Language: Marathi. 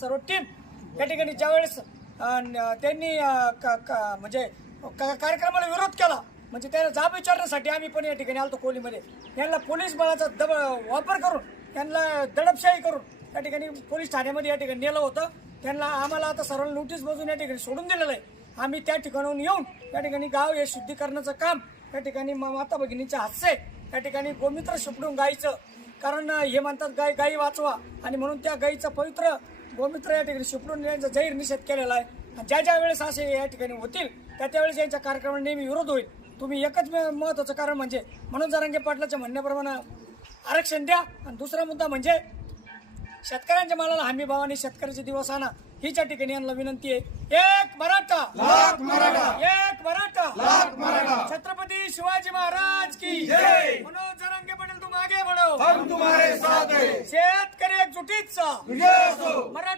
सर्व टीम या ठिकाणी ज्यावेळेस त्यांनी म्हणजे कार्यक्रमाला विरोध केला, म्हणजे त्याला जाब विचारण्यासाठी आम्ही पण या ठिकाणी आलतो कोलीमध्ये. यांना पोलीस बळाचा वापर करून, यांना दडपशाही करून या ठिकाणी पोलीस ठाण्यामध्ये या ठिकाणी नेलं होतं. त्यांना आम्हाला आता सर्वांना नोटीस बजून या ठिकाणी सोडून दिलेलं आहे. आम्ही त्या ठिकाणाहून येऊन या ठिकाणी गाव हे शुद्धीकरणाचं काम या ठिकाणी माता भगिनीच्या हातचे या ठिकाणी गोमित्र शिपडून गायचं, कारण हे म्हणतात गाई वाचवा, आणि म्हणून त्या गाईचं पवित्र गोमित्र या ठिकाणी शिपडून यांचा जाहीर निषेध केलेला आहे. आणि ज्या वेळेस असे या ठिकाणी होतील त्यावेळेस यांच्या कार्यक्रमाला नेहमी विरोध होईल. तुम्ही एकच महत्वाचं कारण म्हणजे मनोज जरांगे पाटलाच्या म्हणण्याप्रमाणे आरक्षण द्या, आणि दुसरा मुद्दा म्हणजे शेतकऱ्यांच्या मालाला हमी भावाने शेतकऱ्याचे दिवस आणा, हीच या ठिकाणी यांना विनंती आहे. एक मराठा लाख मराठा, एक मराठा लाख मराठा, छत्रपती शिवाजी महाराज की जय. मनोज जरांगे पाटील तुम आगे बढ़ो, हम तुम्हारे साथ हैं. शेतकरी एकजुटीचा विजय असो. मराठा